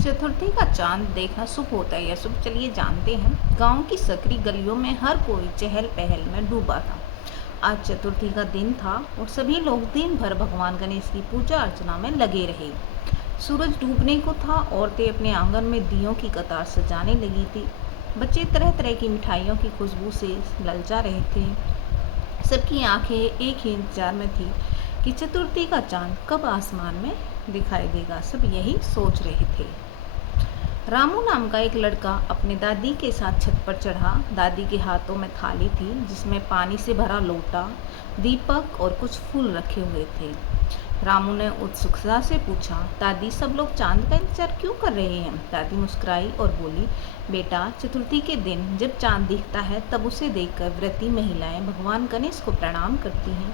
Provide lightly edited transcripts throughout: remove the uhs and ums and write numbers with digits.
चतुर्थी का चांद देखना शुभ होता है या शुभ, चलिए जानते हैं। गांव की सकरी गलियों में हर कोई चहल पहल में डूबा था। आज चतुर्थी का दिन था और सभी लोग दिन भर भगवान गणेश की पूजा अर्चना में लगे रहे। सूरज डूबने को था। औरतें अपने आंगन में दियों की कतार सजाने लगी थी। बच्चे तरह तरह की मिठाइयों की खुशबू से ललचा रहे थे। सबकी आंखें एक ही इंतजार में थी कि चतुर्थी का चांद कब आसमान में दिखाई देगा। सब यही सोच रहे थे। रामू नाम का एक लड़का अपने दादी के साथ छत पर चढ़ा। दादी के हाथों में थाली थी जिसमें पानी से भरा लोटा, दीपक और कुछ फूल रखे हुए थे। रामू ने उत्सुकता से पूछा, दादी, सब लोग चांद का इंतजार क्यों कर रहे हैं? दादी मुस्कुराई और बोली, बेटा, चतुर्थी के दिन जब चांद दिखता है तब उसे देखकर व्रती महिलाएं भगवान गणेश को प्रणाम करती हैं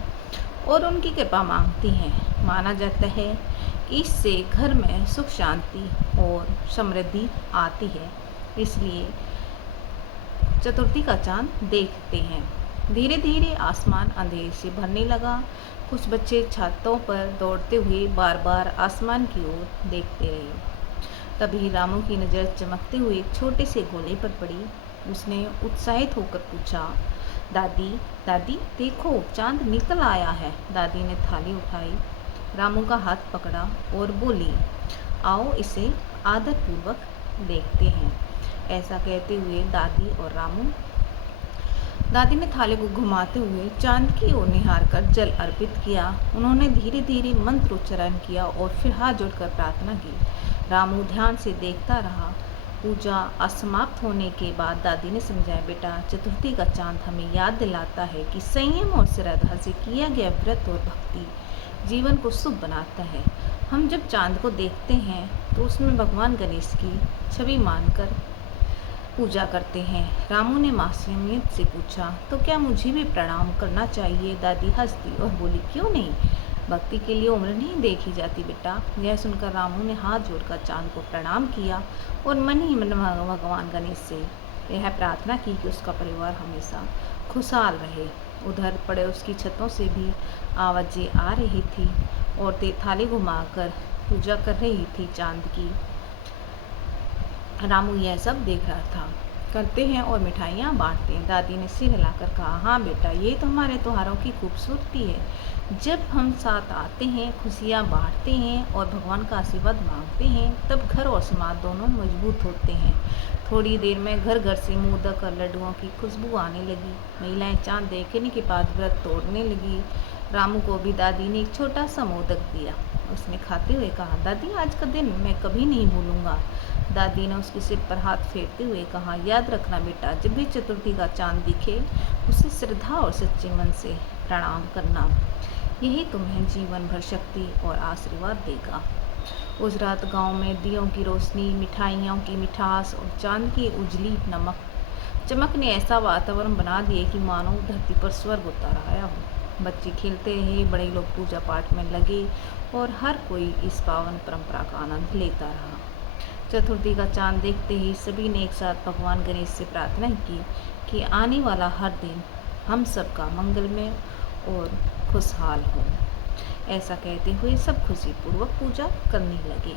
और उनकी कृपा मांगती हैं। माना जाता है कि इससे घर में सुख शांति और समृद्धि आती है, इसलिए चतुर्थी का चांद देखते हैं। धीरे धीरे आसमान अंधेरे से भरने लगा। कुछ बच्चे छतों पर दौड़ते हुए बार बार आसमान की ओर देखते रहे। तभी रामू की नज़र चमकते हुए एक छोटे से गोले पर पड़ी। उसने उत्साहित होकर पूछा, दादी, दादी, देखो, चांद निकल आया है। दादी ने थाली उठाई, रामू का हाथ पकड़ा और बोली, आओ इसे आदरपूर्वक देखते हैं। ऐसा कहते हुए दादी ने थाली को घुमाते हुए चांद की ओर निहार कर जल अर्पित किया। उन्होंने धीरे धीरे मंत्रोच्चारण किया और फिर हाथ जोड़कर प्रार्थना की। रामू ध्यान से देखता रहा। पूजा असमाप्त होने के बाद दादी ने समझाया, बेटा, चतुर्थी का चांद हमें याद दिलाता है कि संयम और श्रद्धा से किया गया व्रत और भक्ति जीवन को शुभ बनाता है। हम जब चांद को देखते हैं तो उसमें भगवान गणेश की छवि मानकर पूजा करते हैं। रामू ने मासूमियत से पूछा, तो क्या मुझे भी प्रणाम करना चाहिए? दादी हंसती और बोली, क्यों नहीं, भक्ति के लिए उम्र नहीं देखी जाती बेटा। यह सुनकर रामू ने हाथ जोड़कर चांद को प्रणाम किया और मन ही मन भगवान गणेश से यह प्रार्थना की कि उसका परिवार हमेशा खुशहाल रहे। उधर पड़े उसकी छतों से भी आवाज़ें आ रही थी। औरतें थाली घुमाकर पूजा कर रही थी चांद की। रामू यह सब देख रहा था। करते हैं और मिठाइयाँ बांटते हैं। दादी ने सिर हिलाकर कहा, हाँ बेटा, ये तो हमारे त्योहारों की खूबसूरती है। जब हम साथ आते हैं, खुशियाँ बांटते हैं और भगवान का आशीर्वाद मांगते हैं, तब घर और समाज दोनों मजबूत होते हैं। थोड़ी देर में घर घर से मोदक और लड्डुओं की खुशबू आने लगी। महिलाएं चांद देखने के बाद व्रत तोड़ने लगी। रामू को भी दादी ने एक छोटा सा मोदक दिया। उसने खाते हुए कहा, दादी, आज का दिन मैं कभी नहीं भूलूंगा। दादी ने उसके सिर पर हाथ फेरते हुए कहा, याद रखना बेटा, जब भी चतुर्थी का चांद दिखे उसे श्रद्धा और सच्चे मन से प्रणाम करना। यही तुम्हें जीवन भर शक्ति और आशीर्वाद देगा। उस रात गांव में दियों की रोशनी, मिठाइयों की मिठास और चांद की उजली चमक ने ऐसा वातावरण बना दिया कि मानो धरती पर स्वर्ग उतर आया हो। बच्चे खेलते रहे, बड़े लोग पूजा पाठ में लगे और हर कोई इस पावन परंपरा का आनंद लेता रहा। चतुर्थी का चांद देखते ही सभी ने एक साथ भगवान गणेश से प्रार्थना की कि आने वाला हर दिन हम सबका मंगलमय और खुशहाल हो। ऐसा कहते हुए सब खुशीपूर्वक पूजा करने लगे।